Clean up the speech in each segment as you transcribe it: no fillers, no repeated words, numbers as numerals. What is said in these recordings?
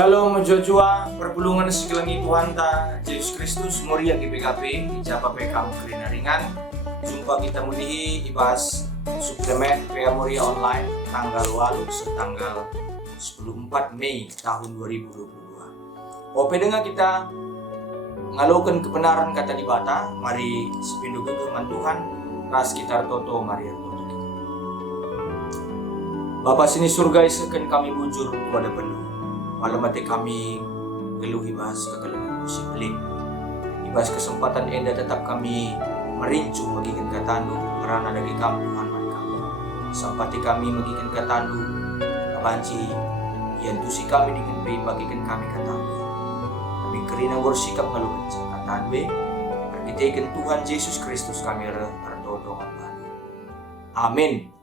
Shalom Joshua, perpulungan segelangi Tuhan ta Yesus Kristus Moria GPKP Ijapa Pekam Kerina Ringan. Jumpa kita mulihi ibas suplemen PA Moria online tanggal 8 setanggal 14 Mei tahun 2022. Ope dengan kita ngalokan kebenaran kata di bata, mari sepindu firman Tuhan ras kita toto mari toto kita. Bapa sini surga iseken kami bujur kepada penuh. Malam hati kami geluh ibas kekeluhan disiplin. Ibas kesempatan enda tetap kami merincu magikan katandu merana dagi kamu Tuhan man kami. Sampati kami magikan katandu kabanci yang tusi kami dengan pay bagikan kami katandu. Kami kerina bersikap ngalukan sa katandu. Arkitekan Tuhan Yesus Kristus kami tertodong ang Amin.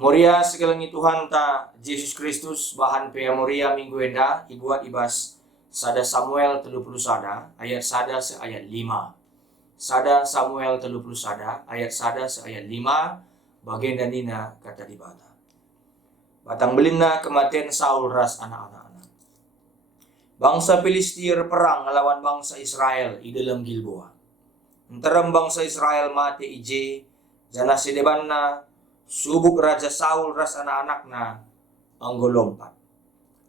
Moria segelangi Tuhan ta Yesus Kristus bahan PA Moria minggu enda ibuat ibas sada Samuel 30 sada ayat sada se ayat 5. Sada Samuel 30 sada ayat sada se ayat 5 bagian danina kata di bata. Batang belinna kematian Saul ras anak-anak. Bangsa Filistir perang melawan bangsa Israel di dalam Gilboa. Entarem bangsa Israel mati ije jana sedebanna subuk Raja Saul ras anak-anakna anggolompat.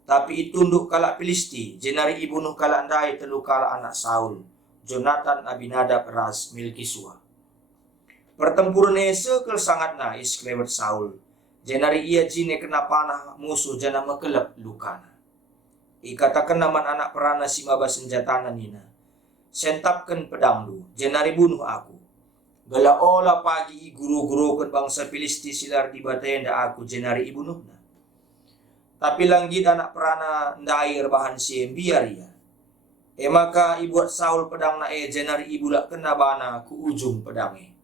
Tapi itunduk kala Filisti, jenari ibunuh kala andai telu kala anak Saul, Jonathan Abinadab ras Milkisua. Pertempuran sekel sangatna isklewet Saul, jenari ia jine kena panah musuh jana mekelep lukana. Ikatakan naman anak perana si maba senjatana nina, sentapkan pedangdu, jenari bunuh aku. Gala ola pagi guru-guru kan bangsa Filisti silar di batenda aku jenari ibunuhna. Tapi langgit anak perana ndair bahan siem biar ya. Maka ibuat Saul pedang na jenari ibulak kena bana ku ujung pedange.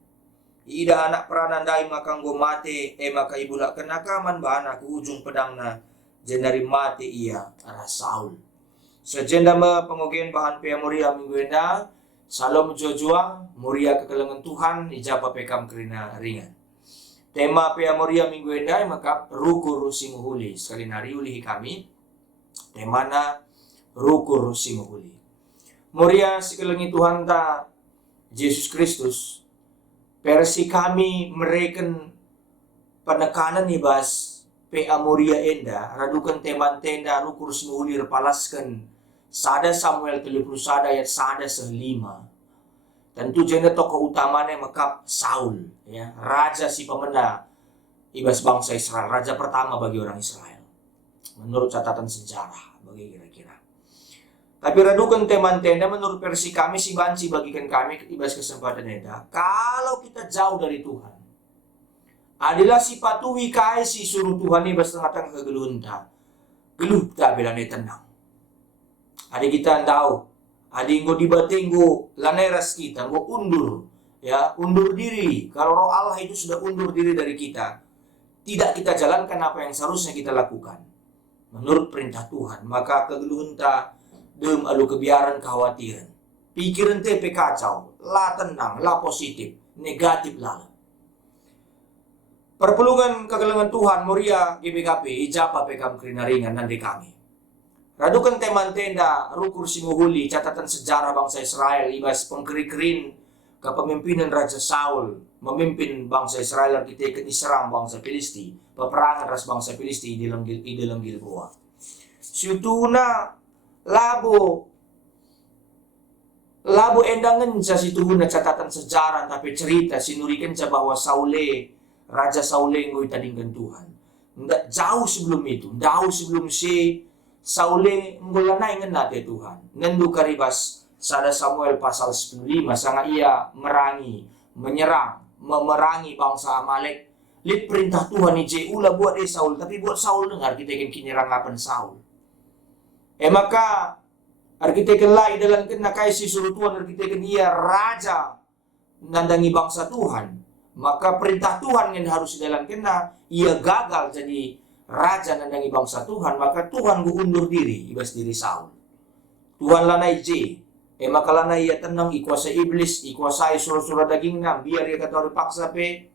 Ida anak perana ndai maka nggo mate maka ibulak kena kaman bana ku ujung pedang na jenari mate ia arah Saul. Sejenda pengogen bahan PA Moria minggu enda. Salam Joshua, Moria kekelengan Tuhan, ijapa pekam kerina ringan. Tema PA Moria minggu endai maka rukur simuhuli. Sekali nari ulihi kami, temana rukur simuhuli. Moria sekelengi Tuhan ta Yesus Kristus, versi kami mereken penekanan ibas PA Moria enda, radukan teman tenda rukur simuhuli repalaskan sada Samuel 30 sada ayat sada se-5. Tentu jenda tokoh utamanya maka Saul, ya, raja si pemenda ibas bangsa Israel, raja pertama bagi orang Israel. Menurut catatan sejarah bagi kira-kira. Tapi radukan teman tenda menurut versi kami si banci bagikan kami ibas kesempatan eda. Kalau kita jauh dari Tuhan, adalah si patuhi kai si suruh Tuhan ibas tengah-tengah kegelunta. Geluh tak bilane tenang. Adi kita tahu, adi nggo dibatenggo laneras kita, nggo undur, ya undur diri. Kalau roh Allah itu sudah undur diri dari kita, tidak kita jalankan apa yang seharusnya kita lakukan menurut perintah Tuhan, maka kegeluhan ta dem alu kebiaran kekhawatiran, pikiran tepe kacau, la tenang, la positif, negatif lah. Perpulungan kegelengan Tuhan Moria GBKP ijapa pekam kerina ringan nanti kami. Radukan teman tenda rukur simuhuli catatan sejarah bangsa Israel ibas pengkeri-kerin kepemimpinan Raja Saul memimpin bangsa Israel kita diserang bangsa Filisti, peperangan ras bangsa Filisti di dalam Gilboa. Siutuna labo endangan sa situhuna catatan sejarah tapi cerita sinurikan sa bahwa Raja Saule ngoy tadingkan Tuhan. Nggak jauh sebelum itu, jauh sebelum si Saule ngulanay nga natin Tuhan. Nandu karibas sada Samuel pasal 15 sanga ia menyerang, memerangi bangsa Amalek. Lit perintah Tuhan ni ula buat Saul, tapi buat Saul dengar kita kan kinyerangapan Saul. Maka arkitekan lai dalam kena kaisi suruh Tuhan arkitekan ia raja nandangi bangsa Tuhan. Maka perintah Tuhan yang harus dalam kena ia gagal jadi raja nandangi bangsa Tuhan, maka Tuhan undur diri ibas diri Saul. Tuhan lanai maka lanai ia tenang ikuasai iblis, ikuasai surah-surah dagingnya, biar ia kata paksa pe.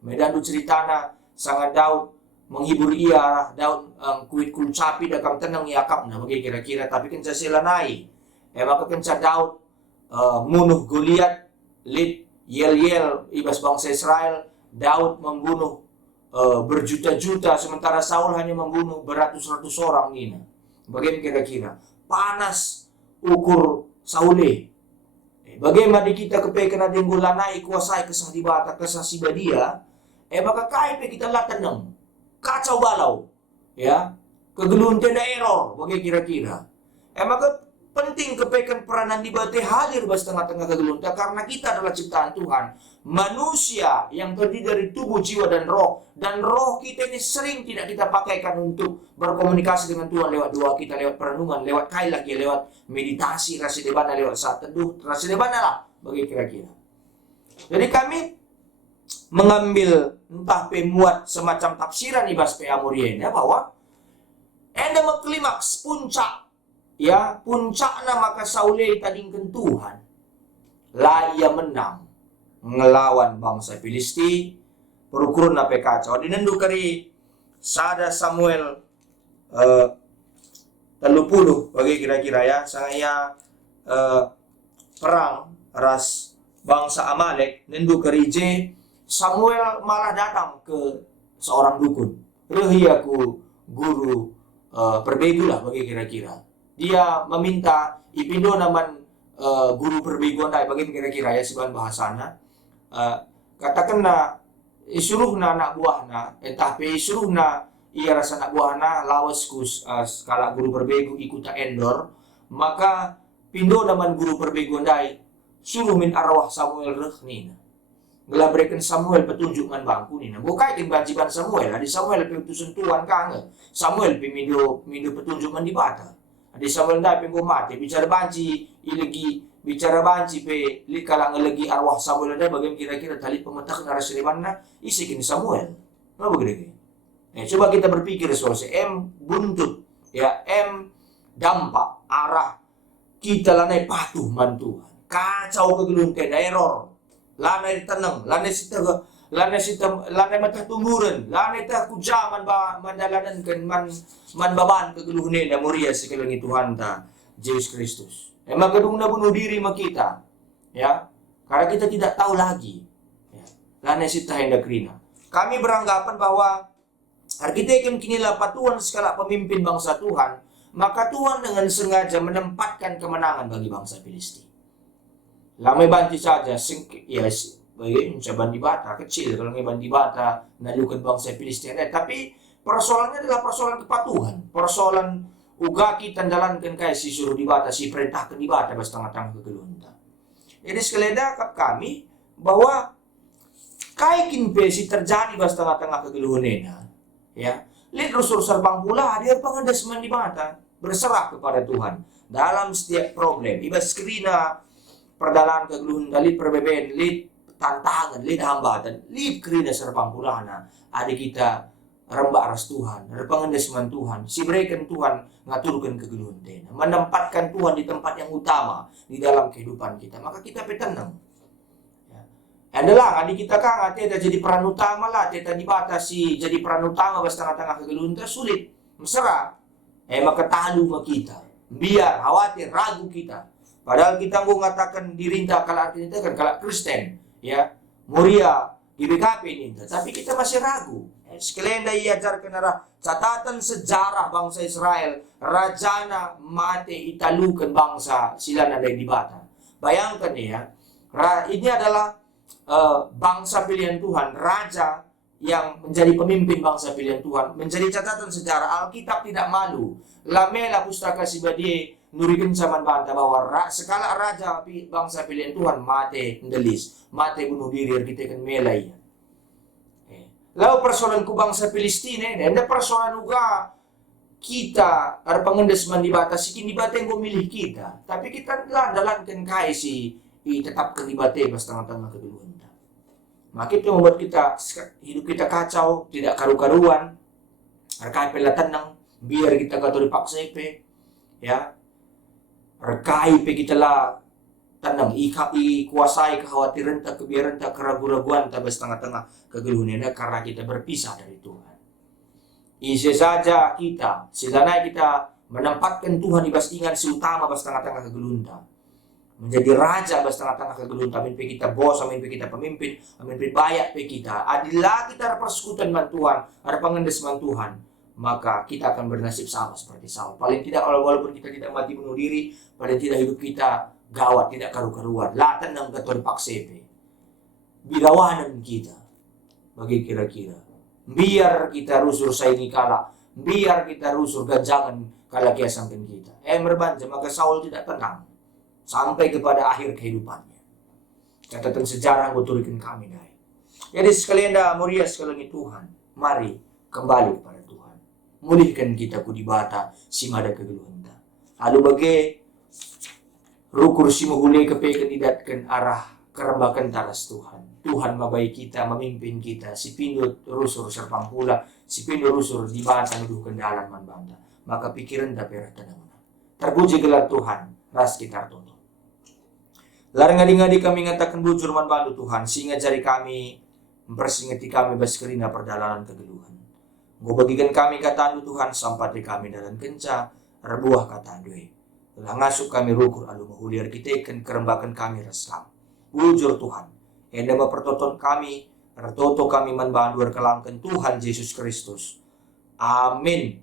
Medan du ceritana sangat Daud menghibur ia daun kuit kulcapi dakam tenang yakap na bagi kira-kira tapi kenca sila nai maka kenca Daud munuh Goliat lit yel ibas bangsa Israel. Daud membunuh berjuta-juta sementara Saul hanya membunuh beratus-ratus orang ini. Bagaimana kira-kira panas ukur Saule. Bagaimana kita kepekan ada yang gulanai kuasai kesah dibata kesah sibadia maka kaipe kita lah tenang kacau balau ya kegelun tenda error bagi kira-kira maka penting kepekan peranan dibate hadir bas tengah-tengah kegelunta karena kita adalah ciptaan Tuhan, manusia yang terdiri dari tubuh, jiwa dan roh kita ini sering tidak kita pakaikan untuk berkomunikasi dengan Tuhan lewat doa kita, lewat perenungan, lewat kai lagi, lewat meditasi, rasa debana, lewat saat teduh, rasa debana lah bagi kira-kira. Jadi kami mengambil entah pemuat semacam tafsiran ibas pe Amorien ya bahwa enda klimaks puncak ya puncaknya maka Saule tadingkan Tuhan lah ia menang ngelawan bangsa Filisti perukurun na kacau dinendu kari sada Samuel 30 bagi kira-kira ya saya perang ras bangsa Amalek nendu kari Samuel malah datang ke seorang dukun rehiaku guru perbegu lah bagi kira-kira. Dia meminta ipindo naman guru perbiguan dai bagi kira-kira ya sebahan bahasana katakan na isuruh na anak buah na tapi isuruh na ia rasa anak buah na lawas kus skala guru perbegu ikuta endor maka pindo naman guru perbiguan dai suruh min arwah Samuel rehnina ngelabrekan Samuel petunjuk man bangku nina bukai kin banjiban Samuel adi Samuel petusun Tuhan kange Samuel pimido petunjuk man di bata adi Samuel dai penggo mati bicara banci ilegi bicara banci pe likala ngelegi arwah Samuel dai bagaimana kira-kira tali pemetak narasilimanna isikin Samuel apa begini coba kita berpikir soal M buntut ya M dampak arah kita lanai patuh man Tuhan kacau kegelunten error lanai tenang lanai matah tumuran lanai tah kujaman mandalanan kan man baban kegeluhne da muria sekelengi Tuhan ta Yesus Kristus emang gedung na bunuh diri ma kita ya karena kita tidak tahu lagi ya lanai sitah hendak krina kami beranggapan bahwa arkitektur kinilah patuhan skala pemimpin bangsa Tuhan maka Tuhan dengan sengaja menempatkan kemenangan bagi bangsa Filisti. Lamai banti saja ya bagi mencoba di bata kecil kalau ngeban di bata nalukan bangsa Filistin tapi persoalannya adalah persoalan kepatuhan persoalan uga kita jalankan kayak si suruh di bata si perintahkan di bata bas tengah-tengah kegelunta jadi sekeleda kami bahwa kayak si terjadi bas tengah-tengah kegeluhunena ya lihat rusur serbang pula dia pengendasman di bata berserah kepada Tuhan dalam setiap problem ibas skrina perdalan kegeluhan dalit perbeben lit tantangan lit hambatan lit krina serpang pulana ada kita rembak ras Tuhan pengendasman Tuhan si berikan Tuhan ngaturkan kegeluhan dena menempatkan Tuhan di tempat yang utama di dalam kehidupan kita maka kita tenang ya. Adalah adik kita kan teta jadi peran utama lah teta dibatasi jadi peran utama bas tengah-tengah kegeluhan sulit mesra maka talu kita biar khawatir ragu kita padahal kita mau mengatakan dirinta kalau kita kan kalau Kristen ya muria GBKP ini tapi kita masih ragu sekalian dah iajarkan arah catatan sejarah bangsa Israel rajana mate italukan bangsa silana dari dibata bayangkan ya ini adalah bangsa pilihan Tuhan raja yang menjadi pemimpin bangsa pilihan Tuhan menjadi catatan sejarah Alkitab tidak malu lamela pustaka sibadie nurikan zaman banta bahwa sekala raja bangsa pilihan Tuhan mate ngelis mate bunuh diri kita kan melai lalu persoalan ku bangsa Palestina ada persoalan juga kita ada pengendasman di batas sikin di bata yang memilih kita tapi kita dalankan kai si tetap kelibate pas tengah-tengah keduluan maka itu membuat kita hidup kita kacau tidak karu-karuan rekai pela tenang biar kita kata dipaksa ya rekai pe kita lah tenang kuasai kekhawatiran tak kebiaran tak keraguan-raguan tak bas tengah-tengah kegeluhan karena kita berpisah dari Tuhan Isi saja kita, silana kita menempatkan Tuhan ibas ingan si utama bas tengah-tengah kegelunta. Menjadi raja bas tengah-tengah kegelunta. Amin pe kita bos, amin pe kita pemimpin, amin pe bayak pe kita. Adilah kita ada persekutuan man Tuhan, ada pengendes man Tuhan. Maka kita akan bernasib sama seperti Saul. Paling tidak walaupun kita tidak mati bunuh diri, paling tidak hidup kita gawat, tidak karu-karuan. Latan ng gatuan paksepe. Birawanan kita. Bagi kira-kira. Biar kita rusur saingi kala. Biar kita rusur gajangan kalakiasan kita. Merbanja, maka Saul tidak tenang. Sampai kepada akhir kehidupannya. Catatan sejarah buturikan kami, dai. Jadi sekalian dah muria sekalian Tuhan. Mari kembali kepada Tuhan. Mulihkan kita kudibata simada kegeluhanta. Lalu bagi rukur si mahuli kepe kandidatkan arah kerembakan taras Tuhan. Tuhan mabai kita, memimpin kita. Si pindut rusur serpang pula, si pindut rusur di bata nuduh kendalan man banda. Maka pikiran da perah tanang. Terpuji gelar Tuhan, ras kita tuntut. Larang ngadi-ngadi kami ngatakan bujur man bandu Tuhan, sehingga jari kami mempersingati kami baskerina perdalanan kegeluhan. Bagikan kami katandu Tuhan sampai kami dalam kenca rebuah katandu. Telah ngasuk kami rukur alu mahuli arkiteken kerembakan kami reslam. Bujur Tuhan. Enda mempertonton kami, retoto kami manbandu kelangkan Tuhan Yesus Kristus. Amin.